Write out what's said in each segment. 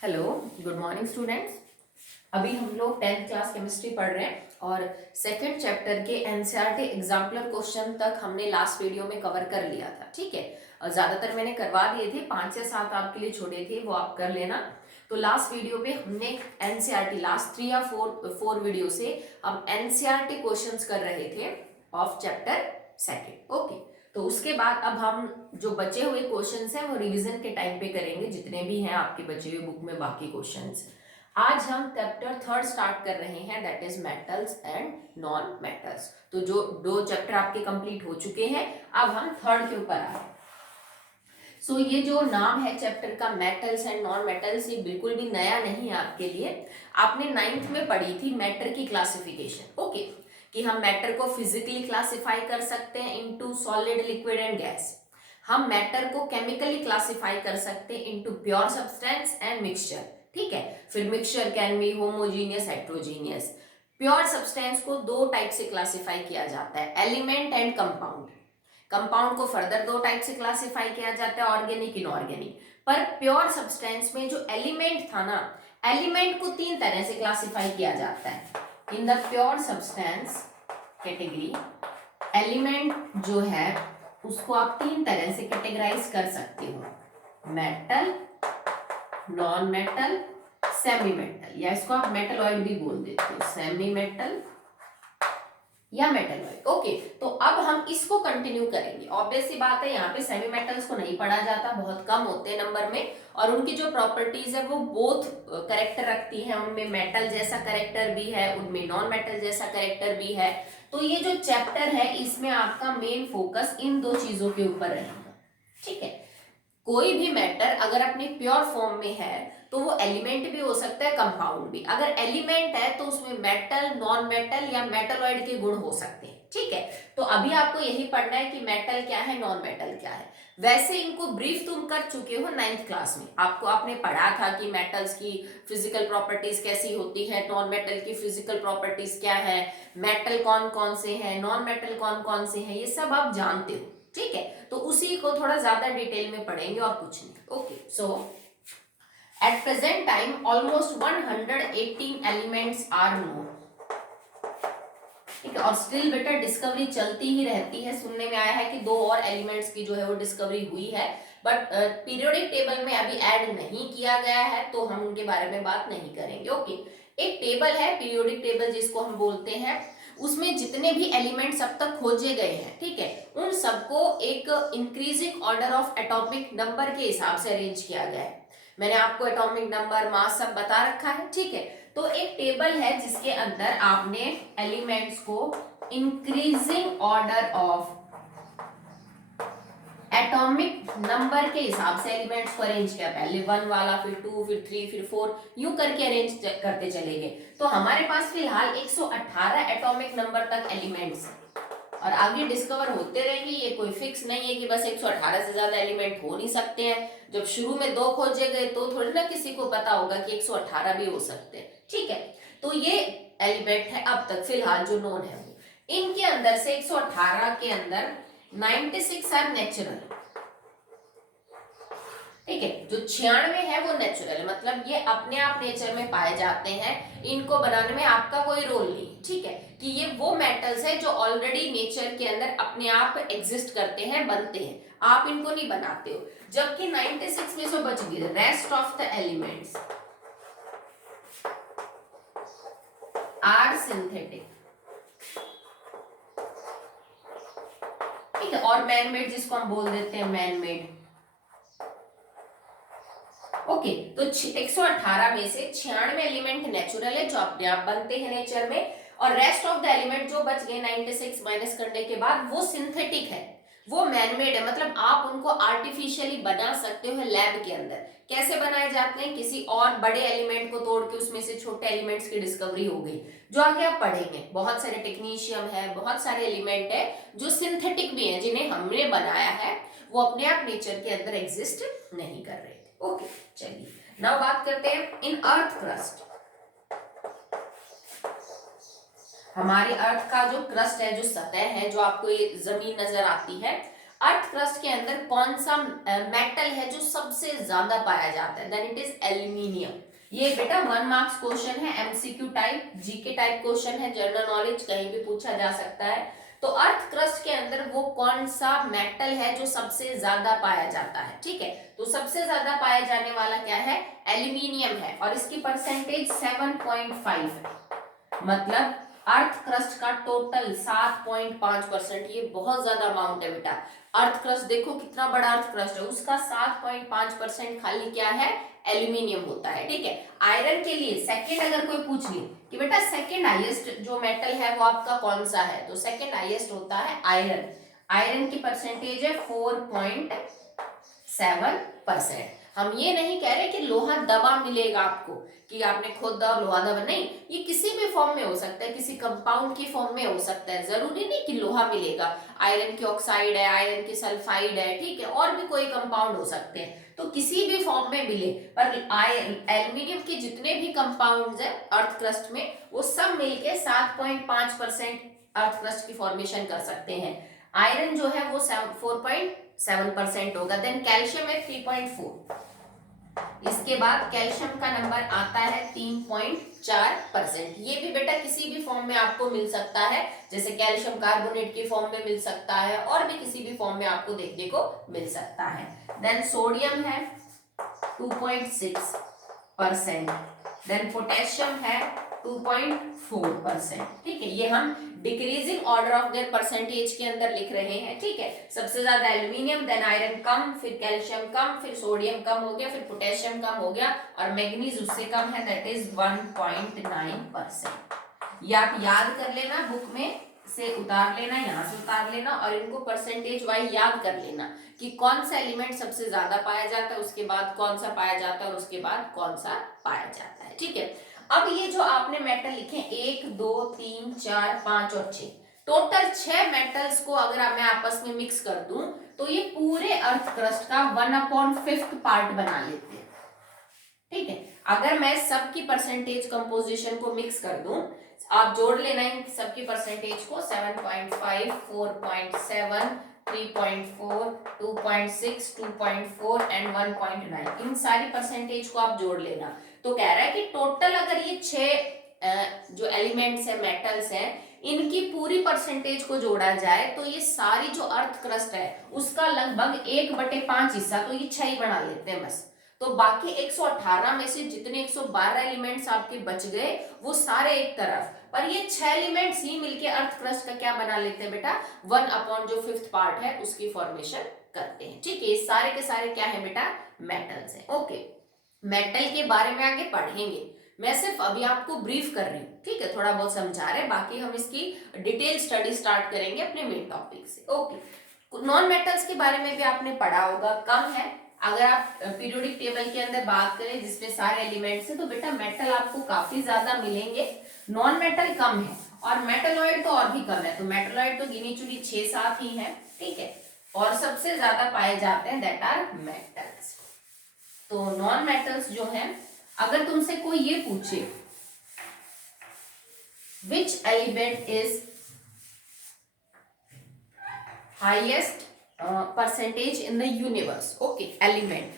Hello, good morning students. अभी हम लोग 10th क्लास केमिस्ट्री पढ़ रहे हैं और सेकंड चैप्टर के एनसीईआरटी एग्जाम्पलर क्वेश्चन तक हमने लास्ट वीडियो में कवर कर लिया था। ठीक है, और ज्यादातर मैंने करवा दिए थे, 5 से 7 आपके लिए छोड़े थे, वो आप कर लेना। तो लास्ट वीडियो में हमने एनसीईआरटी लास्ट 3 या 4 वीडियो से हम एनसीईआरटी क्वेश्चंस कर रहे थे ऑफ चैप्टर सेकंड। ओके, तो उसके बाद अब हम जो बचे हुए क्वेश्चंस हैं वो रिवीजन के टाइम पे करेंगे, जितने भी हैं आपके बचे हुए बुक में बाकी क्वेश्चंस। आज हम चैप्टर थर्ड स्टार्ट कर रहे हैं, that is metals and non metals. तो जो 2 चैप्टर आपके कंप्लीट हो चुके हैं, अब हम थर्ड के ऊपर आ रहे हैं। सो ये जो नाम है चैप्टर का, मेटल्स एंड नॉन मेटल्स, ये बिल्कुल भी नया नहीं है आपके लिए। आपने 9th में पढ़ी थी मैटर की क्लासिफिकेशन। ओके, कि हम मैटर को फिजिकली क्लासिफाई कर सकते हैं into solid, liquid and gas. हम मैटर को केमिकली क्लासिफाई कर सकते हैं into pure substance and mixture. ठीक है, फिर mixture can be homogeneous, heterogeneous. Pure substance को 2 टाइप से क्लासिफाई किया जाता है, एलिमेंट एंड कंपाउंड। कंपाउंड को फर्दर 2 टाइप से क्लासिफाई किया जाता है, ऑर्गेनिक, इनऑर्गेनिक। पर प्योर सब्सटेंस में जो एलिमेंट था ना, एलिमेंट को 3 तरह से क्लासिफाई किया जाता है in the pure substance category. Element जो है उसको आप 3 तरह से कैटेगराइज कर सकते हो, metal, non metal, semi metal, या इसको आप मेटलॉइड भी बोल देते हो, सेमी मेटल या मेटलॉइड। ओके, तो अब हम इसको कंटिन्यू करेंगे। ऑब्वियस सी बात है, यहाँ पे सेमी मेटल्स को नहीं पढ़ा जाता, बहुत कम होते हैं नंबर में, और उनकी जो प्रॉपर्टीज है वो बोथ करेक्टर रखती है। उनमें मेटल जैसा करेक्टर भी है, उनमें नॉन मेटल जैसा करेक्टर भी है। तो ये जो चैप्टर है इसमें आपका मेन फोकस इन 2 चीजों के ऊपर रहेगा। ठीक है, कोई भी मैटर अगर अपने प्योर फॉर्म में है तो वो एलिमेंट भी हो सकता है, कंपाउंड भी। अगर एलिमेंट है तो उसमें मेटल, नॉन मेटल या मेटलॉइड के गुण हो सकते हैं। ठीक है, तो अभी आपको यही पढ़ना है कि मेटल क्या है, नॉन मेटल क्या है। वैसे इनको ब्रीफ तुम कर चुके हो 9th क्लास में, आपको आपने पढ़ा था कि मेटल्स की फिजिकल प्रॉपर्टीज कैसी होती है, नॉन मेटल की फिजिकल प्रॉपर्टीज क्या है, मेटल कौन कौन से हैं, नॉन मेटल कौन कौन से हैं, ये सब आप जानते हो। ठीक है, तो उसी को थोड़ा ज्यादा डिटेल में पढ़ेंगे और कुछ नहीं। Okay, so at present time almost 118 elements are known. ठीक है, और स्टिल बेटर डिस्कवरी चलती ही रहती है। सुनने में आया है कि 2 और एलिमेंट्स की जो है वो डिस्कवरी हुई है, बट पीरियोडिक टेबल में अभी ऐड नहीं किया गया है, तो हम उनके बारे में बात नहीं करेंगे। ओके, एक टेबल है पीरियोडिक टेबल जिसको हम बोलते हैं, उसमें जितने भी एलिमेंट्स अब तक खोजे गए हैं, ठीक है, उन सबको एक increasing order of atomic number के हिसाब से अरेंज किया गया है। मैंने आपको एटॉमिक नंबर, मास सब बता रखा है। ठीक है, तो एक टेबल है जिसके अंदर आपने एलिमेंट्स को increasing order of atomic number के हिसाब से एलिमेंट्स को अरेंज किया। पहले 1 वाला, फिर 2, फिर 3, फिर 4, यूं करके अरेंज करते चले गए। तो हमारे पास फिलहाल 118 एटॉमिक नंबर तक एलिमेंट्स हैं, और आगे डिस्कवर होते रहेंगे। ये कोई फिक्स नहीं है कि बस 118 से ज्यादा एलिमेंट हो नहीं सकते हैं। जब शुरू में 2 खोजे गए तो थोड़ी ना किसी को पता होगा कि 118 भी हो सकते हैं। ठीक है, तो ये एलिमेंट है अब तक फिलहाल जो नोन है। इनके अंदर से 118 के अंदर 96 आर नेचुरल। ठीक है, जो 96 है वो नेचुरल है, मतलब ये अपने आप नेचर में पाए जाते हैं, इनको बनाने में आपका कोई रोल नहीं। ठीक है, कि ये वो मेटल्स है जो ऑलरेडी नेचर के अंदर अपने आप एग्जिस्ट करते हैं, बनते हैं, आप इनको नहीं बनाते हो। जबकि 96 में से बच गए rest of the elements are synthetic. ठीक है, और मैन मेड जिसको हम बोल देते हैं मैन मेड। ओके, तो 118 में से 96 एलिमेंट नेचुरल है जो अपने आप बनते हैं नेचर में, और रेस्ट ऑफ द एलिमेंट जो बच गए 96 माइनस करने के बाद वो सिंथेटिक है, वो मैनमेड है। मतलब आप उनको आर्टिफिशियली बना सकते हो लैब के अंदर। कैसे बनाए जाते हैं, किसी और बड़े एलिमेंट को तोड़ के उसमें से छोटे एलिमेंट्स की डिस्कवरी हो गई, जो आगे आप पढ़ेंगे। बहुत सारे टेक्नीशियम है, बहुत सारे एलिमेंट है जो सिंथेटिक भी है, जिन्हें हमने बनाया है, वो अपने आप नेचर के अंदर एग्जिस्ट नहीं कर रहे थे। ओके, चलिए नाउ बात करते हैं इन अर्थ क्रस्ट। हमारे अर्थ का जो क्रस्ट है, जो सतह है, जो आपको ये जमीन नजर आती है, अर्थ क्रस्ट के अंदर कौन सा मेटल है जो सबसे ज्यादा पाया जाता है, देन इट इज एल्यूमिनियम। ये बेटा 1 मार्क्स क्वेश्चन है, MCQ type, GK type question है, जनरल नॉलेज कहीं भी पूछा जा सकता है। तो अर्थ क्रस्ट के अंदर वो कौन सा मेटल है जो सबसे ज्यादा पाया जाता है, ठीक है। तो सबसे ज्यादा पाया जाने वाला क्या है, एल्यूमिनियम है, और इसकी परसेंटेज 7.5 है। मतलब अर्थ क्रस्ट का टोटल 7.5%, ये बहुत ज्यादा अमाउंट है बेटा। अर्थ क्रस्ट देखो कितना बड़ा अर्थ क्रस्ट है, उसका 7.5% खाली क्या है, एल्यूमिनियम होता है, ठीक है। आयरन के लिए सेकंड अगर कोई पूछ ले कि बेटा सेकंड हाईएस्ट जो मेटल है वो आपका कौन सा है, तो सेकंड हाईएस्ट होता है आयरन। आयरन की परसेंटेज है 4.7%। हम ये नहीं कह रहे कि लोहा दबा मिलेगा आपको, कि आपने खुद लोहा दबा, नहीं, ये किसी भी फॉर्म में हो सकता है, किसी कंपाउंड की फॉर्म में हो सकता है, जरूरी नहीं कि लोहा मिलेगा। आयरन की ऑक्साइड है, आयरन की सल्फाइड है, ठीक है, और भी कोई कंपाउंड हो सकते हैं, तो किसी भी फॉर्म में मिले, पर एल्यूमिनियम के जितने भी कंपाउंड्स हैं अर्थ क्रस्ट में, वो सब मिलके 7.5% अर्थ क्रस्ट की फॉर्मेशन कर सकते हैं। आयरन जो है वो 4.7% होगा, देन कैल्शियम है 3.4। इसके बाद कैल्शियम का नंबर आता है 3.4%। ये भी बेटा किसी भी फॉर्म में आपको मिल सकता है, जैसे कैल्शियम कार्बोनेट की फॉर्म में मिल सकता है, और भी किसी भी फॉर्म में आपको देखने को मिल सकता है। देन सोडियम है 2.6%, देन पोटेशियम है 2.4%, ठीक है। ये हम decreasing order of their percentage के अंदर लिख रहे हैं, ठीक है। सबसे ज्यादा एल्यूमिनियम, देन आयरन कम, फिर कैल्शियम कम, फिर सोडियम कम हो गया, फिर पोटेशियम कम हो गया, और मैग्नीज उससे कम है, दैट इज 1.9%। ये आप याद कर लेना, बुक में से उतार लेना, यहाँ से उतार लेना, और इनको परसेंटेज वाइज याद कर लेना कि कौन सा एलिमेंट सबसे ज्यादा पाया जाता है, उसके बाद कौन सा पाया जाता है, और उसके बाद कौन सा पाया जाता है, ठीक है। अब ये जो आपने मेटल लिखे 1 2 3 4 5 और 6, टोटल 6 मेटल्स को अगर मैं आपस में मिक्स कर दूं तो ये पूरे अर्थ क्रस्ट का 1/5 पार्ट बना लेते हैं, ठीक है। अगर मैं सबकी परसेंटेज कंपोजिशन को मिक्स कर दूं, आप जोड़ लेना इन सबकी परसेंटेज को, 7.5 4.7 3.4 2.6 2.4 एंड 1.9, इन सारी परसेंटेज को आप जोड़ लेना। तो कह रहा है कि टोटल अगर ये 6 जो एलिमेंट्स है, मेटल्स हैं, इनकी पूरी परसेंटेज को जोड़ा जाए तो ये सारी जो अर्थ क्रस्ट है उसका लगभग 1/5 हिस्सा, तो ये 6 ही बना लेते हैं बस। तो बाकी 118 में से जितने 112 एलिमेंट्स आपके बच गए वो सारे एक तरफ, पर ये 6 एलिमेंट्स ही मिलके अर्थ क्रस्ट का क्या बना लेते हैं बेटा, 1/5 पार्ट है उसकी फॉर्मेशन करते हैं, ठीक है। ये सारे के सारे क्या है बेटा, मेटल्स हैं, ओके। मेटल के बारे में आगे पढ़ेंगे, मैं सिर्फ अभी आपको ब्रीफ कर रही हूँ, ठीक है, थोड़ा बहुत समझा रहे, बाकी हम इसकी डिटेल स्टडी स्टार्ट करेंगे अपने मेन टॉपिक से, ओके। नॉन मेटल्स के बारे में भी आपने पढ़ा होगा, कम है। अगर आप पीरियोडिक टेबल के अंदर बात करें जिसमें सारे एलिमेंट्स हैं, तो बेटा मेटल आपको काफी ज्यादा मिलेंगे, नॉन मेटल कम है, और मेटलॉइड तो और भी कम है। तो मेटलॉइड तो गिनी चुनी 6-7 ही है, ठीक है, और सबसे ज्यादा पाए जाते हैं दैट आर मेटल्स। तो नॉन मेटल्स जो है, अगर तुमसे कोई ये पूछे which element is highest percentage in the universe, okay, element.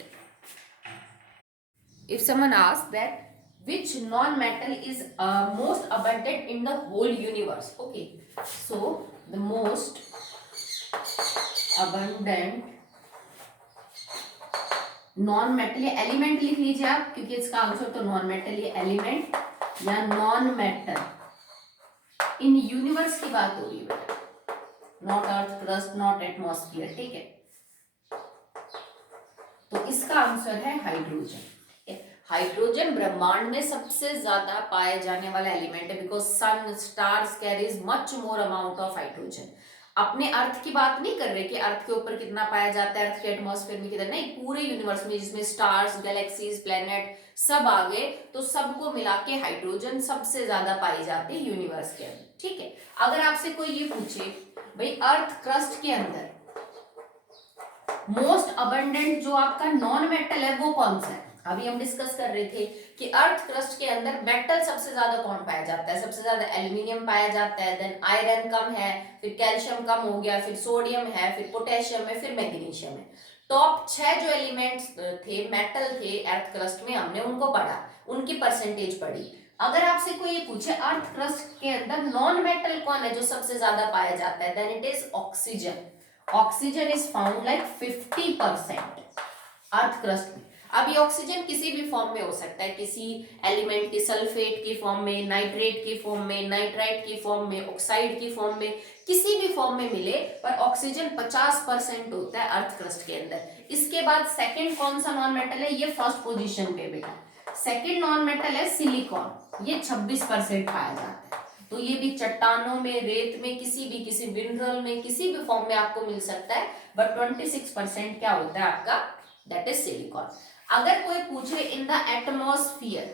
If someone asks that which non-metal is most abundant in the whole universe, okay, so the most abundant non metal, ये element लिख लीजिए आप, क्योंकि इसका answer तो non metal, ये element या non metal in universe की बात हो रही है बेटा, not earth crust, not atmosphere, ठीक है। तो इसका आंसर है हाइड्रोजन। हाइड्रोजन ब्रह्मांड में सबसे ज्यादा पाए जाने वाला एलिमेंट है, because sun stars carries much more amount of hydrogen. अपने अर्थ की बात नहीं कर रहे कि अर्थ के ऊपर कितना पाया जाता है, अर्थ के एटमॉस्फेयर में कितना, नहीं, पूरे यूनिवर्स में जिसमें स्टार्स, गैलेक्सीज, प्लेनेट सब आ गए, तो सबको मिला के हाइड्रोजन सबसे ज्यादा पाई जाती है यूनिवर्स के अंदर, ठीक है। अगर आपसे कोई ये पूछे भाई अर्थ क्रस्ट के अंदर मोस्ट अबंडेंट जो आपका नॉन मेटल है वो कौन सा है, अभी हम डिस्कस कर रहे थे कि अर्थ क्रस्ट के अंदर मेटल सबसे ज्यादा कौन पाया जाता है, सबसे ज्यादा एल्यूमिनियम पाया जाता है, देन आयरन कम है, फिर कैल्शियम कम हो गया, फिर सोडियम है, फिर पोटेशियम है, फिर मैग्नीशियम है। टॉप 6 जो एलिमेंट्स थे, मेटल थे अर्थ क्रस्ट में, हमने उनको पढ़ा, उनकी परसेंटेज पढ़ी। अगर आपसे कोई ये पूछे अर्थ क्रस्ट के अंदर नॉन मेटल कौन है जो सबसे ज्यादा पाया जाता है, then it is oxygen. Oxygen is found like 50% earth crust में। अब ये ऑक्सीजन किसी भी फॉर्म में हो सकता है, किसी एलिमेंट की सल्फेट की फॉर्म में, नाइट्रेट की फॉर्म में, नाइट्राइट की फॉर्म में, ऑक्साइड की फॉर्म में, किसी भी फॉर्म में मिले, पर ऑक्सीजन 50% होता है अर्थ क्रस्ट के अंदर। इसके बाद सेकंड कौन सा नॉन मेटल है, ये फर्स्ट पोजीशन पे बेटा, सेकंड नॉन मेटल है सिलिकॉन, ये 26% पाया जाता है। तो ये भी चट्टानों में, रेत में, किसी मिनरल में, किसी भी फॉर्म में आपको मिल सकता है, बट 26% क्या होता है आपका, दैट इज सिलिकॉन। अगर कोई पूछे in the atmosphere,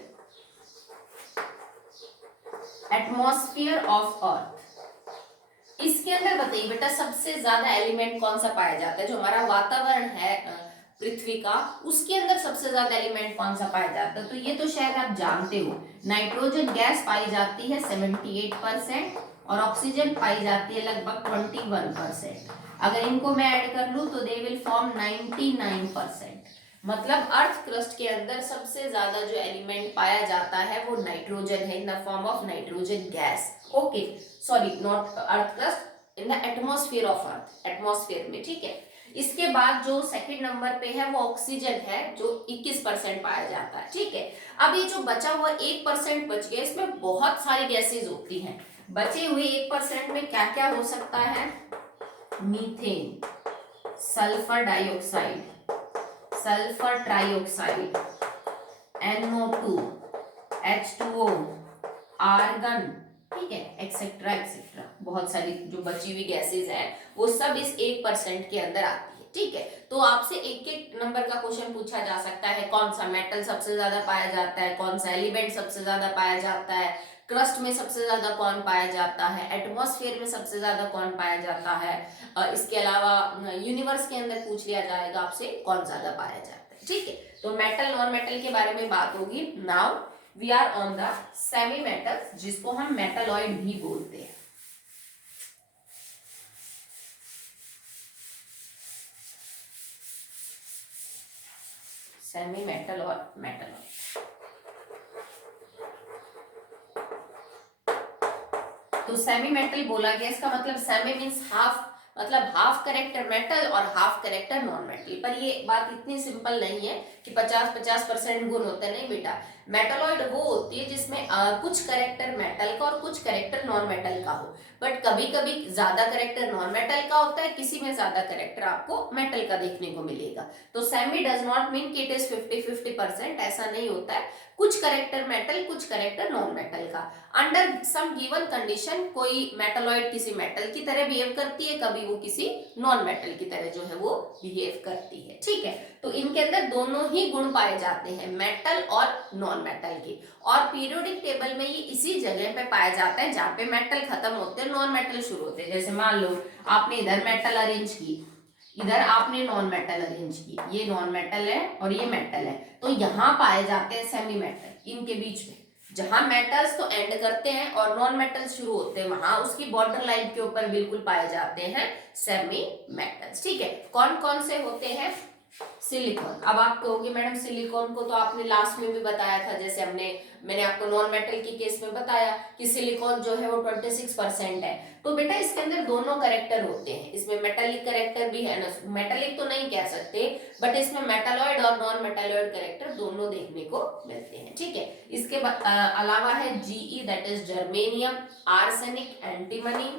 atmosphere of earth, इसके अंदर बताइए बेटा सबसे ज्यादा एलिमेंट कौन सा पाया जाता है, जो हमारा वातावरण है पृथ्वी का, उसके अंदर सबसे ज्यादा एलिमेंट कौन सा पाया जाता है। तो ये तो शायद आप जानते हो, नाइट्रोजन गैस पाई जाती है 78% और ऑक्सीजन पाई जाती है लगभग 21%। अगर इनको मैं ऐड कर लूं तो दे विल फॉर्म 99%। मतलब अर्थ क्रस्ट के अंदर सबसे ज्यादा जो एलिमेंट पाया जाता है वो नाइट्रोजन है, in the form of nitrogen gas. Okay, sorry, not earth crust, in the atmosphere of earth, atmosphere में, ठीक है। इसके बाद जो सेकंड नंबर पे है वो ऑक्सीजन है, जो 21% पाया जाता है, ठीक है। अब ये जो बचा हुआ 1% बच गया, इसमें बहुत सारी गैसेज होती हैं। बचे हुए 1% में क्या क्या हो सकता है, methane, sulphur dioxide, sulphur trioxide, NO2, H2O, argon, ठीक है, एक्सेट्रा एक्सेट्रा। बहुत सारी जो बची हुई गैसेज हैं वो सब इस 1% के अंदर आती है, ठीक है। तो आपसे एक एक नंबर का क्वेश्चन पूछा जा सकता है, कौन सा मेटल सबसे ज्यादा पाया जाता है, कौन सा एलिमेंट सबसे ज्यादा पाया जाता है, क्रस्ट में सबसे ज्यादा कौन पाया जाता है, एटमॉस्फेयर में सबसे ज्यादा कौन पाया जाता है, इसके अलावा यूनिवर्स के अंदर पूछ लिया जाएगा आपसे कौन ज्यादा पाया जाता है, ठीक है। तो मेटल नॉन मेटल के बारे में बात होगी। Now we are on the semi metals, जिसको हम मेटलॉइड भी बोलते हैं। सेमी मेटल और मेटलॉइड, तो सेमी मेटल बोला गया, इसका मतलब सेमी मींस हाफ, मतलब हाफ करेक्टर मेटल और हाफ करेक्टर नॉन मेटल। पर ये बात इतनी सिंपल नहीं है कि 50-50% गुण होते, नहीं बेटा। मेटलॉइड वो होती है जिसमें कुछ करेक्टर मेटल का और कुछ करेक्टर नॉन मेटल का हो, बट कभी कभी ज्यादा करेक्टर नॉन मेटल का होता है, किसी में ज्यादा करेक्टर आपको मेटल का देखने को मिलेगा। तो सेमी डज नॉट मीन कि इट इज 50-50%, ऐसा नहीं होता है। कुछ करेक्टर मेटल, कुछ करेक्टर नॉन मेटल का। अंडर सम गिवन कंडीशन कोई मेटलॉइड किसी मेटल की तरह बिहेव करती है, कभी वो किसी नॉन मेटल की तरह जो है वो बिहेव करती है, ठीक है। तो इनके अंदर दोनों ही गुण पाए जाते हैं, मेटल और नॉन मेटल के। और पीरियोडिक टेबल में ये इसी जगह पे पाया जाता है जहाँ पे मेटल खत्म होते हैं, नॉन मेटल शुरू होते हैं। जैसे मान लो आपने इधर मेटल अरेंज की, इधर आपने नॉन मेटल अरेंज की, ये नॉन मेटल है और ये मेटल है, तो यहाँ पाए जाते हैं सेमी मेटल। इनके बीच में जहां मेटल्स तो एंड करते हैं और नॉन मेटल्स शुरू होते हैं, वहां उसकी बॉर्डर लाइन के ऊपर बिल्कुल पाए जाते हैं सेमी मेटल्स, ठीक है। कौन कौन से होते हैं, सिलिकॉन। अब आप कहोगे मैडम सिलिकॉन को तो आपने लास्ट में भी बताया था, जैसे मैंने आपको नॉन मेटल की केस में बताया कि सिलिकॉन जो है वो 26% है। तो बेटा इसके अंदर दोनों करेक्टर होते हैं, इसमें मेटालिक करेक्टर भी है ना, मेटालिक तो नहीं कह सकते, बट इसमें मेटालॉइड और नॉन मेटालॉइड करेक्टर दोनों देखने को मिलते हैं, ठीक है। इसके अलावा है Ge, that is germanium, arsenic, antimony,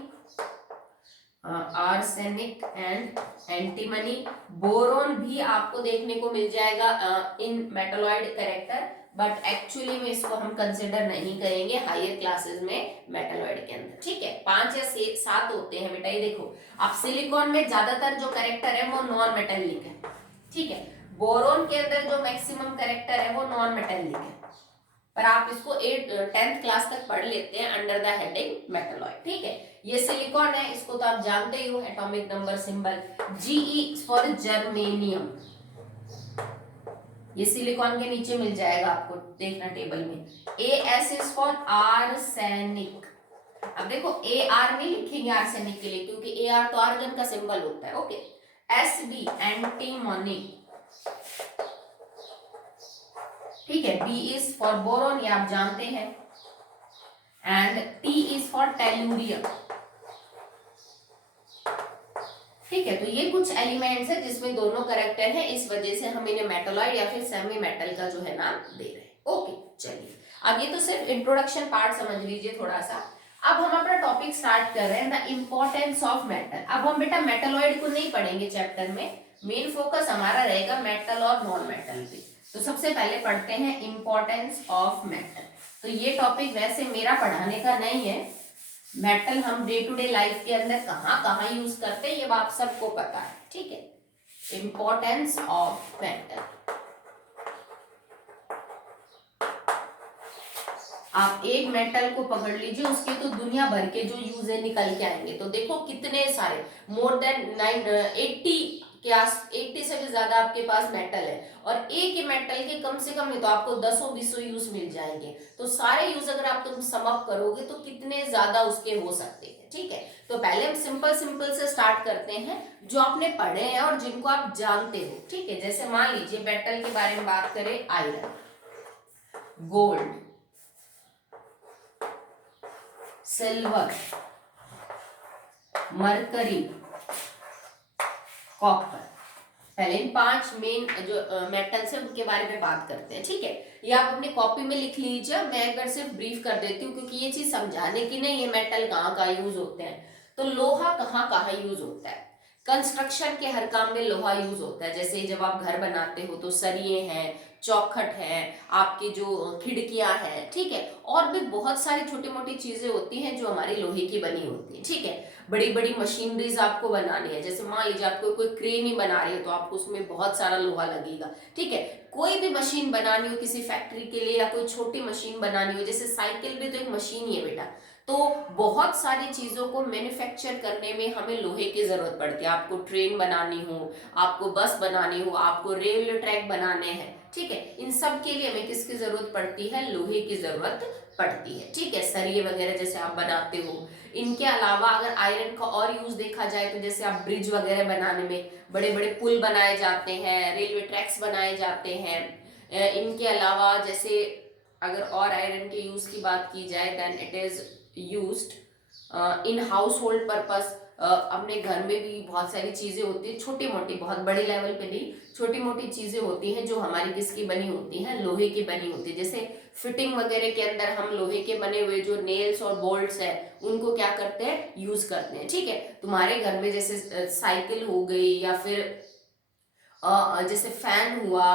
arsenic and antimony, boron भी आपको देखने को मिल जाएगा इन मेटलॉइड करेक्टर, बट एक्चुअली में इसको हम कंसिडर नहीं करेंगे हायर क्लासेस में मेटलॉइड के अंदर, ठीक है। 5 या 7 होते हैं बेटा, ये देखो आप सिलिकॉन में ज्यादातर जो करेक्टर है वो नॉन मेटालिक है, ठीक है। बोरोन के अंदर जो मैक्सिमम करेक्टर है वो नॉन मेटालिक है, पर आप इसको 10th क्लास तक पढ़ लेते हैं अंडर द हेडिंग मेटलॉइड, ठीक है। ये सिलिकॉन है, इसको तो आप जानते ही हो, atomic number symbol Ge for germanium, ये सिलिकॉन के नीचे मिल जाएगा आपको, देखना टेबल में। AS is for arsenic. अब देखो AR नहीं लिखेंगे आर्सेनिक के लिए, क्योंकि AR तो आर्गन का सिंबल होता है। ओके, SB एंटीमोनी, ठीक है। B इज फॉर बोरोन, ये आप जानते हैं, and T is for tellurium, ठीक है। तो ये कुछ एलिमेंट्स है जिसमें दोनों कैरेक्टर है, इस वजह से हम इन्हें मेटलॉइड या फिर सेमी मेटल का जो है नाम दे रहे हैं। ओके, चलिए अब ये तो सिर्फ इंट्रोडक्शन पार्ट समझ लीजिए थोड़ा सा। अब हम अपना टॉपिक स्टार्ट कर रहे हैं, द इम्पोर्टेंस ऑफ मेटल। अब हम बेटा मेटलॉइड को नहीं पढ़ेंगे चैप्टर में, मेन फोकस हमारा रहेगा मेटल और नॉन मेटल पे। तो सबसे पहले पढ़ते हैं इम्पोर्टेंस ऑफ मेटल। तो ये टॉपिक वैसे मेरा पढ़ाने का नहीं है, मेटल हम डे टू डे लाइफ के अंदर कहाँ कहाँ यूज करते हैं ये आप सबको पता है, ठीक है। इम्पोर्टेंस ऑफ मेटल, आप एक मेटल को पकड़ लीजिए, उसके तो दुनिया भर के जो यूज है निकल के आएंगे। तो देखो कितने सारे, मोर देन 80 के 80 से भी ज्यादा आपके पास मेटल है, और एक ही मेटल के कम से कम नहीं तो आपको 10-20 यूज मिल जाएंगे। तो सारे यूज अगर आप तुम सम अप करोगे तो कितने ज्यादा उसके हो सकते हैं, ठीक है। तो पहले हम सिंपल सिंपल से स्टार्ट करते हैं जो आपने पढ़े हैं और जिनको आप जानते हो, ठीक है। जैसे मान लीजिए मेटल के बारे में बात करें, iron, gold, silver, mercury, copper. पहले इन 5 मेन जो मेटल्स है उनके बारे में बात करते हैं, ठीक है। ये आप अपनी कॉपी में लिख लीजिए, मैं एक बार सिर्फ ब्रीफ कर देती हूँ क्योंकि ये चीज समझाने की नहीं है मेटल कहाँ कहाँ यूज होते हैं। तो लोहा कहाँ कहाँ यूज होता है, कंस्ट्रक्शन के हर काम में लोहा यूज होता है। जैसे जब आप घर बनाते हो तो सरिये हैं, चौखट है, आपकी जो खिड़कियां हैं, ठीक है। और भी बहुत सारी छोटी मोटी चीजें होती हैं जो हमारी लोहे की बनी होती है, ठीक है। बड़ी बड़ी मशीनरीज आपको बनानी है, जैसे मान लीजिए आपको कोई क्रेन ही बना रही है तो आपको उसमें बहुत सारा लोहा लगेगा, ठीक है। कोई भी मशीन बनानी हो किसी फैक्ट्री के लिए, या कोई छोटी मशीन बनानी हो, जैसे साइकिल भी तो एक मशीन ही है बेटा। तो बहुत सारी चीजों को मैन्युफैक्चर करने में हमें लोहे की जरूरत पड़ती है। आपको ट्रेन बनानी हो, आपको बस बनानी हो, आपको रेलवे ट्रैक बनाने हैं, ठीक है। इन सब के लिए हमें किसकी जरूरत पड़ती है, लोहे की जरूरत पड़ती है, ठीक है। सरिये वगैरह जैसे आप बनाते हो। इनके अलावा अगर आयरन का और यूज देखा जाए तो जैसे आप ब्रिज वगैरह बनाने में, बड़े बड़े पुल बनाए जाते हैं, रेलवे ट्रैक्स बनाए जाते हैं। इनके अलावा जैसे अगर और आयरन के यूज की बात की जाए, then it is used in household purpose. अपने घर में भी बहुत सारी चीजें होती है, छोटी मोटी, बहुत बड़े लेवल पे नहीं, छोटी मोटी चीजें होती हैं जो हमारी किसकी बनी होती हैं, लोहे की बनी होती है। जैसे फिटिंग वगैरह के अंदर हम लोहे के बने हुए जो नेल्स और बोल्ट्स है उनको क्या करते हैं, यूज करते हैं, ठीक है। तुम्हारे घर में जैसे साइकिल हो गई, या फिर जैसे फैन हुआ,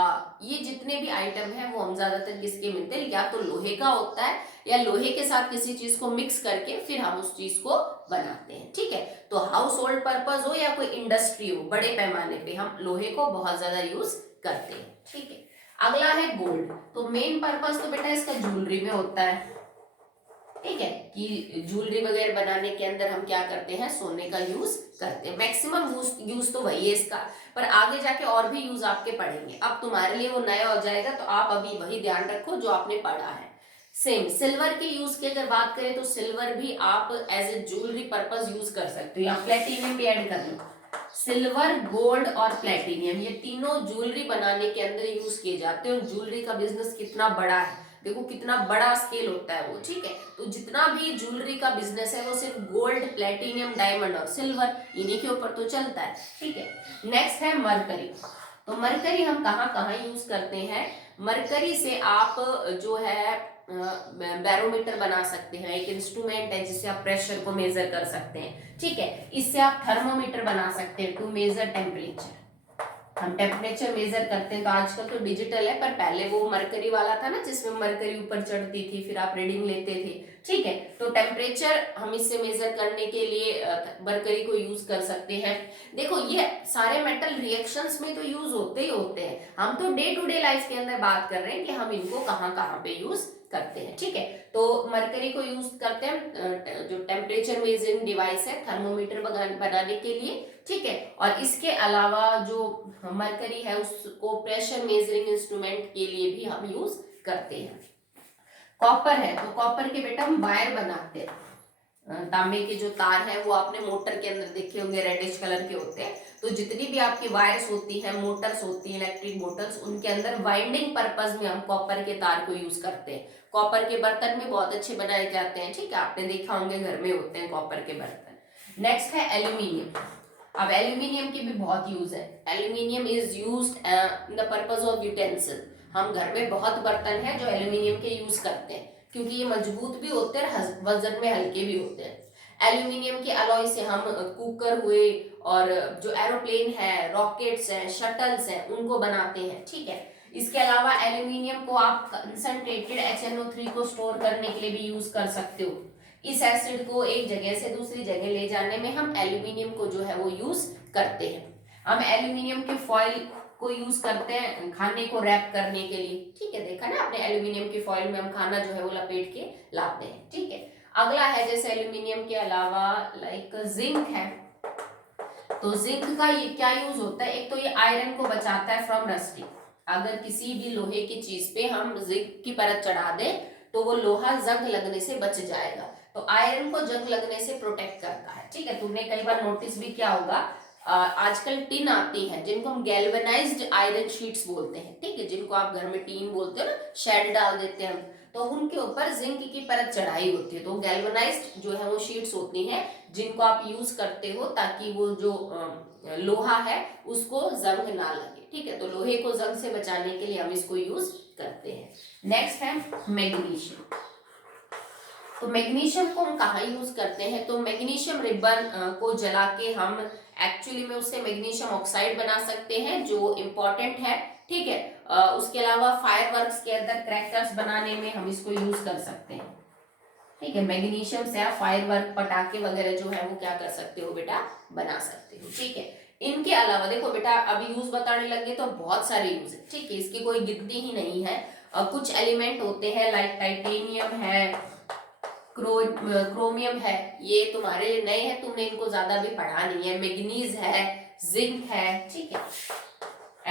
ये जितने भी आइटम है वो हम ज्यादातर किसके मिलते हैं, या तो लोहे का होता है या लोहे के साथ किसी चीज को मिक्स करके फिर हम उस चीज को बनाते हैं, ठीक है। तो हाउस होल्ड पर्पज हो या कोई इंडस्ट्री हो, बड़े पैमाने पे हम लोहे को बहुत ज्यादा यूज करते हैं, ठीक है। अगला है गोल्ड। तो मेन पर्पज तो बेटा इसका ज्वेलरी में होता है, ठीक है, कि ज्वेलरी वगैरह बनाने के अंदर हम क्या करते हैं, सोने का यूज करते हैं। मैक्सिमम यूज तो वही है इसका, पर आगे जाके और भी यूज आपके पढ़ेंगे। अब तुम्हारे लिए वो नया हो जाएगा, तो आप अभी वही ध्यान रखो जो आपने पढ़ा है। सेम सिल्वर के यूज की अगर बात करें तो सिल्वर भी आप as a jewellery purpose use कर सकते हो, या प्लेटिनियम भी ऐड कर लो। सिल्वर, गोल्ड और प्लेटिनियम, ये तीनों ज्वेलरी बनाने के अंदर यूज किए जाते हैं। और ज्वेलरी का बिजनेस कितना बड़ा है, देखो कितना बड़ा स्केल होता है वो, ठीक है। तो जितना भी ज्वेलरी का बिजनेस है वो सिर्फ गोल्ड, प्लेटिनियम, डायमंड और सिल्वर, इन्हीं के ऊपर तो चलता है, ठीक है। नेक्स्ट है मरकरी। तो मरकरी हम कहाँ कहाँ यूज करते हैं, मरकरी से आप जो है बैरोमीटर बना सकते हैं, एक इंस्ट्रूमेंट है जिससे आप प्रेशर को मेजर कर सकते हैं, ठीक है। इससे आप थर्मोमीटर बना सकते हैं टू मेजर टेम्परेचर, हम टेम्परेचर मेजर करते हैं। तो आजकल तो डिजिटल है, पर पहले वो मरकरी वाला था ना जिसमें मरकरी ऊपर चढ़ती थी, फिर आप रीडिंग लेते थे, ठीक है। तो टेम्परेचर हम इससे मेजर करने के लिए मरकरी को यूज कर सकते हैं। देखो ये सारे मेटल रिएक्शंस में तो यूज होते ही होते हैं, हम तो डे टू डे लाइफ के अंदर बात कर रहे हैं कि हम इनको कहाँ कहाँ पे यूज करते हैं। ठीक है, तो मरकरी को यूज करते हैं जो टेम्परेचर मेजरिंग डिवाइस है थर्मोमीटर बनाने के लिए। ठीक है, और इसके अलावा जो मरकरी है उसको प्रेशर मेजरिंग इंस्ट्रूमेंट के लिए भी हम यूज करते हैं। कॉपर है तो कॉपर के बेटा हम वायर बनाते हैं, तांबे के जो तार है वो आपने मोटर के अंदर देखे होंगे, रेडिश कलर के होते हैं। तो जितनी भी आपकी वायर्स होती है, मोटर्स होती है, इलेक्ट्रिक मोटर्स, उनके अंदर वाइंडिंग पर्पस में हम कॉपर के तार को यूज करते हैं। कॉपर के बर्तन भी बहुत अच्छे बनाए जाते हैं। ठीक है, आपने देखा होंगे घर में होते हैं कॉपर के बर्तन। नेक्स्ट है एल्यूमिनियम। अब एल्यूमिनियम की भी बहुत यूज है। Aluminium is used in the purpose of utensil. हम घर में बहुत बर्तन है जो एल्यूमिनियम के यूज करते हैं, क्योंकि ये मजबूत भी होते हैं और वजन में हल्के भी होते हैं। एल्यूमिनियम के अलॉय से हम कुकर हुए और जो एरोप्लेन है, रॉकेट्स हैं, शटल्स हैं, उनको बनाते हैं। ठीक है, इसके अलावा एल्यूमिनियम को आप कंसंट्रेटेड HNO3 को स्टोर करने के लिए भी यूज कर सकते हो। इस एसिड को एक जगह से दूसरी जगह ले जाने में हम एल्यूमिनियम को जो है वो यूज करते हैं। हम एल्यूमिनियम के फॉइल को यूज करते हैं खाने को रैप करने के लिए। ठीक है, देखा ना आपने, एल्यूमिनियम की फॉइल में हम खाना जो है वो लपेट के लाते हैं। ठीक है, अगला है जैसे एल्यूमिनियम के अलावा लाइक जिंक है। तो जिंक का ये क्या यूज होता है, एक तो ये आयरन को बचाता है फ्रॉम रस्टिंग। अगर किसी भी लोहे की चीज पे हम जिंक की परत चढ़ा दें तो वो लोहा जंग लगने से बच जाएगा। तो आयरन को जंग लगने से प्रोटेक्ट करता है। ठीक है, तुमने कई बार नोटिस भी किया होगा, आजकल टिन आती है जिनको हम गैल्वेनाइज्ड आयरन शीट्स बोलते हैं। ठीक है, जिनको आप घर में टीन बोलते हो ना, शेड डाल देते हैं हम, तो उनके ऊपर जिंक की परत चढ़ाई होती है। तो गैल्वेनाइज्ड जो है वो शीट्स होती हैं जिनको आप यूज करते हो ताकि वो जो लोहा है उसको जंग ना लगे। ठीक है, तो लोहे को जंग से बचाने के लिए हम इसको यूज करते हैं। नेक्स्ट है मैग्नीशियम। तो मैग्नीशियम को हम कहाँ यूज करते हैं, तो मैग्नीशियम रिबन को जला के हम एक्चुअली में उससे मैग्नीशियम ऑक्साइड बना सकते हैं जो इम्पोर्टेंट है। ठीक है, उसके अलावा फायरवर्क्स के अंदर क्रैकर्स बनाने में हम इसको यूज कर सकते हैं। ठीक है, मैग्नीशियम से आप फायरवर्क, पटाखे वगैरह जो है वो क्या कर सकते हो बेटा, बना सकते हो। ठीक है, इनके अलावा देखो बेटा अभी यूज बताने लगे तो बहुत सारे यूज है। ठीक है, इसकी कोई गिनती ही नहीं है। कुछ एलिमेंट होते हैं लाइक टाइटेनियम है, क्रोमियम है, ये तुम्हारे लिए नए हैं, तुमने इनको ज्यादा भी पढ़ा नहीं है। मैग्नीज है, जिंक है। ठीक है,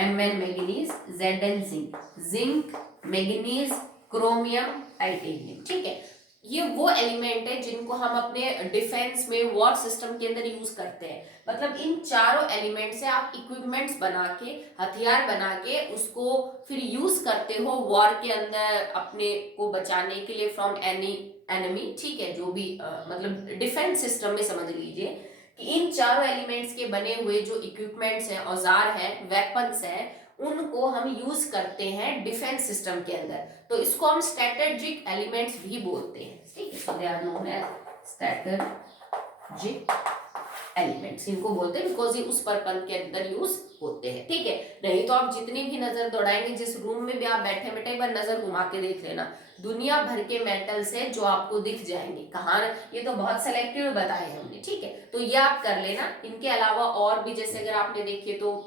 Mn manganese, Zn zinc. Zinc, manganese, chromium, titanium. ठीक है, ये वो एलिमेंट है जिनको हम अपने डिफेंस में, वॉर सिस्टम के अंदर यूज करते हैं। मतलब इन चारों एलिमेंट से आप इक्विपमेंट्स बना के, हथियार बना के उसको फिर यूज करते हो वॉर के अंदर अपने को बचाने के लिए फ्रॉम एनी एनिमी। ठीक है, जो भी मतलब डिफेंस सिस्टम में समझ लीजिए कि इन चारों एलिमेंट्स के बने हुए जो इक्विपमेंट्स हैं, औजार हैं, वेपन्स हैं, उनको हम यूज करते हैं डिफेंस सिस्टम के अंदर। तो इसको हम स्ट्रेटेजिक एलिमेंट्स भी बोलते हैं। ठीक है, so they are known as strategic elements इनको बोलते हैं बिकॉज ये उस पर्पज के अंदर यूज होते हैं। ठीक है, नहीं तो आप जितनी भी नजर दौड़ाएंगे, जिस रूम में भी आप बैठे बैठे एक बार नजर घुमा के देख लेना, दुनिया भर के मेटल्स हैं जो आपको दिख जाएंगे। कहाँ, ये तो बहुत सेलेक्टिव बताए हैं हमने। ठीक है, तो ये आप कर लेना। इनके अलावा और भी जैसे अगर आपने देखे तो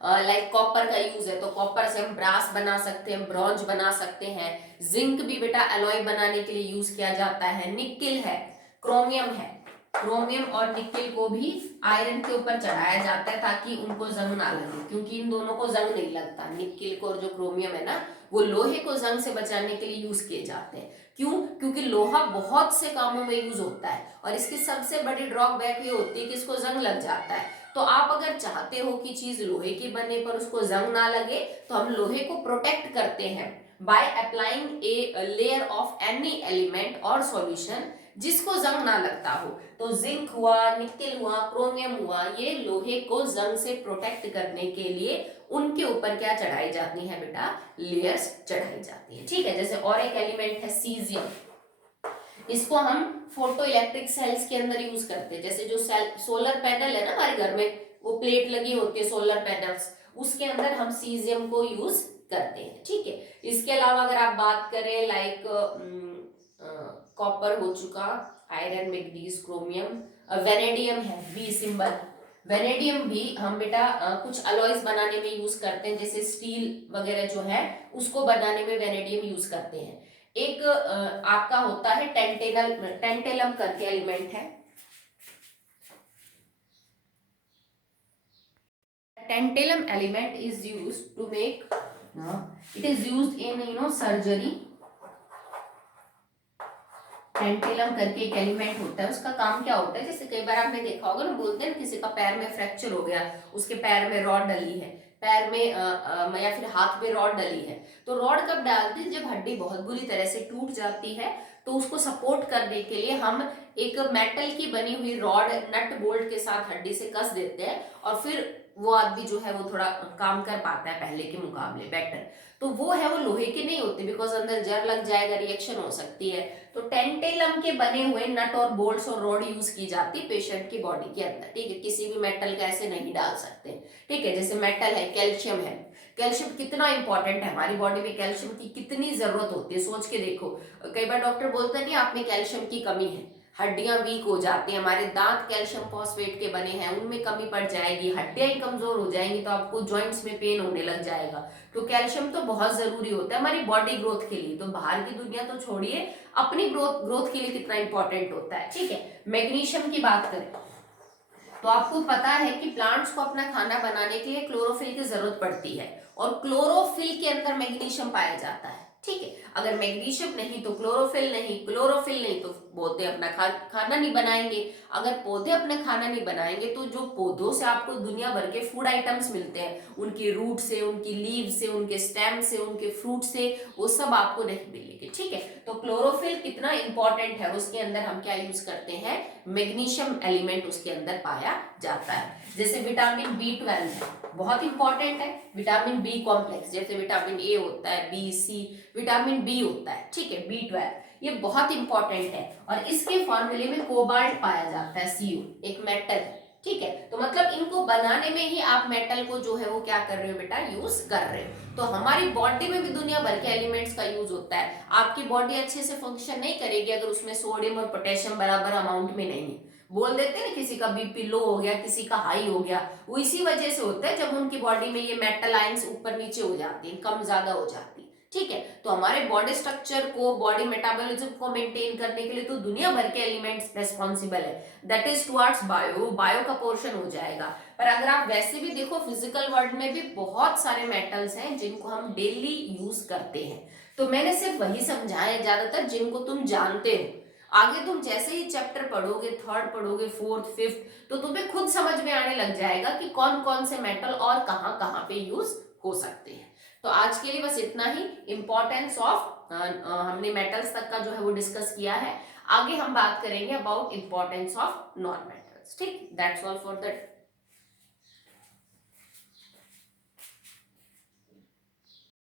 लाइक कॉपर का यूज है, तो कॉपर से हम ब्रास बना सकते हैं, ब्रॉन्ज बना सकते हैं। जिंक भी बेटा अलॉय बनाने के लिए यूज किया जाता है। निकिल है, क्रोमियम है, क्रोमियम और निकिल को भी आयरन के ऊपर चढ़ाया जाता है ताकि उनको जंग ना लगे, क्योंकि इन दोनों को जंग नहीं लगता। निकिल को और जो क्रोमियम है ना, वो लोहे को जंग से बचाने के लिए यूज किए जाते हैं। क्यों, क्योंकि लोहा बहुत से कामों में यूज होता है और इसकी सबसे बड़ी ड्रॉबैक ये होती है कि इसको जंग लग जाता है। तो आप अगर चाहते हो कि चीज लोहे की बने पर उसको जंग ना लगे, तो हम लोहे को प्रोटेक्ट करते हैं by applying a layer of any element और सॉल्यूशन जिसको जंग ना लगता हो। तो जिंक हुआ, निकेल हुआ, क्रोमियम हुआ, ये लोहे को जंग से प्रोटेक्ट करने के लिए उनके ऊपर क्या चढ़ाई जाती है बेटा, लेयर्स चढ़ाई जाती है। ठीक है, जैसे और एक एलिमेंट है सीजियम। इसको हम फोटो इलेक्ट्रिक सेल्स के अंदर यूज करते हैं। जैसे जो सोलर पैनल है ना हमारे घर में, वो प्लेट लगी होती है सोलर पैनल्स, उसके अंदर हम सीजियम को यूज करते हैं। ठीक है, इसके अलावा अगर आप बात करें लाइक कॉपर हो चुका, आयरन, मैग्नीज, क्रोमियम, वेनेडियम है, बी सिंबल। वेनेडियम भी हम बेटा कुछ अलॉयज बनाने में यूज करते हैं, जैसे स्टील वगैरह जो है उसको बनाने में वेनेडियम यूज करते हैं। एक आपका होता है टेंटेलम करके एलिमेंट है। Tantalum element is used to make, it is used in surgery। Tantalum करके एक एलिमेंट होता है, उसका काम क्या होता है, जैसे कई बार आपने देखा होगा ना, बोलते हैं ना किसी का पैर में फ्रैक्चर हो गया, उसके पैर में रॉड डली है, पैर में या फिर हाथ में रॉड डली है, तो रॉड कब डालते हैं, जब हड्डी बहुत बुरी तरह से टूट जाती है, तो उसको सपोर्ट करने के लिए हम एक मेटल की बनी हुई रॉड नट बोल्ट के साथ हड्डी से कस देते हैं, और फिर वो आदमी जो है वो थोड़ा काम कर पाता है पहले के मुकाबले बेटर। तो वो है वो लोहे के नहीं होते, बिकॉज अंदर जर लग जाएगा, रिएक्शन हो सकती है। तो टेंटेलम के बने हुए नट और बोल्ट्स और रॉड यूज की जाती है पेशेंट की बॉडी के अंदर, ठीक है। किसी भी मेटल का ऐसे नहीं डाल सकते, ठीक है। जैसे मेटल है, कैल्शियम है, कैल्शियम कितना इंपॉर्टेंट है हमारी बॉडी में, कैल्शियम की कितनी जरूरत होती है, सोच के देखो। कई बार डॉक्टर बोलते हैं नहीं आप में कैल्शियम की कमी है, हड्डियां वीक हो जाती हैं, हमारे दांत कैल्शियम फॉस्फेट के बने हैं, उनमें कमी पड़ जाएगी, हड्डियां ही कमजोर हो जाएंगी, तो आपको जॉइंट्स में पेन होने लग जाएगा। तो कैल्शियम तो बहुत जरूरी होता है हमारी बॉडी ग्रोथ के लिए। तो बाहर की दुनिया तो छोड़िए, अपनी ग्रोथ के लिए कितना इंपॉर्टेंट होता है, ठीक है। मैग्नीशियम की बात करें तो आपको पता है कि प्लांट्स को अपना खाना बनाने के लिए क्लोरोफिल की जरूरत पड़ती है, और क्लोरोफिल के अंदर मैग्नीशियम पाया जाता है, ठीक है। अगर मैग्नीशियम नहीं तो क्लोरोफिल नहीं, क्लोरोफिल नहीं तो पौधे अपना खाना नहीं बनाएंगे। अगर पौधे अपने खाना नहीं बनाएंगे तो जो पौधों से आपको दुनिया भर के फूड आइटम्स मिलते हैं, उनकी रूट से, उनकी लीव से, उनके स्टेम से, उनके फ्रूट से, वो सब आपको नहीं मिलेंगे, ठीक है। तो क्लोरोफिल कितना इंपॉर्टेंट है, उसके अंदर हम क्या यूज करते हैं, मैग्नीशियम एलिमेंट उसके अंदर पाया जाता है। जैसे विटामिन B12 है, बहुत इंपॉर्टेंट है। विटामिन बी कॉम्प्लेक्स, जैसे विटामिन ए होता है, बी, सी, विटामिन बी होता है, ठीक है। B12 ये बहुत इंपॉर्टेंट है, और इसके फॉर्मूले में कोबाल्ट पाया जाता है, Cu, एक मेटल है, ठीक है। तो मतलब इनको बनाने में ही आप मेटल को जो है वो क्या कर रहे हो बेटा, यूज कर रहे हो। तो हमारी बॉडी में भी दुनिया भर के एलिमेंट्स का यूज होता है। आपकी बॉडी अच्छे से फंक्शन नहीं करेगी अगर उसमें सोडियम और पोटेशियम बराबर अमाउंट में नहीं है। बोल देते हैं ना किसी का बीपी लो हो गया, किसी का हाई हो गया, वो इसी वजह से होता है जब उनकी बॉडी में ये मेटल आयंस ऊपर नीचे हो जाती है, कम ज्यादा हो जाती है, ठीक है। तो हमारे बॉडी स्ट्रक्चर को, बॉडी मेटाबॉलिज्म को मेंटेन करने के लिए तो दुनिया भर के एलिमेंट्स रेस्पॉन्सिबल है, that is towards bio, bio का पोर्शन हो जाएगा। पर अगर आप वैसे भी देखो फिजिकल वर्ल्ड में भी बहुत सारे मेटल्स हैं जिनको हम डेली यूज करते हैं। तो मैंने सिर्फ वही समझाया है ज्यादातर जिनको तुम जानते हो। आगे तुम जैसे ही चैप्टर पढ़ोगे, थर्ड पढ़ोगे, फोर्थ, फिफ्थ, तो तुम्हें खुद समझ में आने लग जाएगा कि कौन कौन से मेटल और कहाँ कहाँ पे यूज हो सकते हैं। तो आज के लिए बस इतना ही। इंपॉर्टेंस ऑफ हमने मेटल्स तक का जो है वो डिस्कस किया है। आगे हम बात करेंगे about importance of non metals, ठीक। That's all for the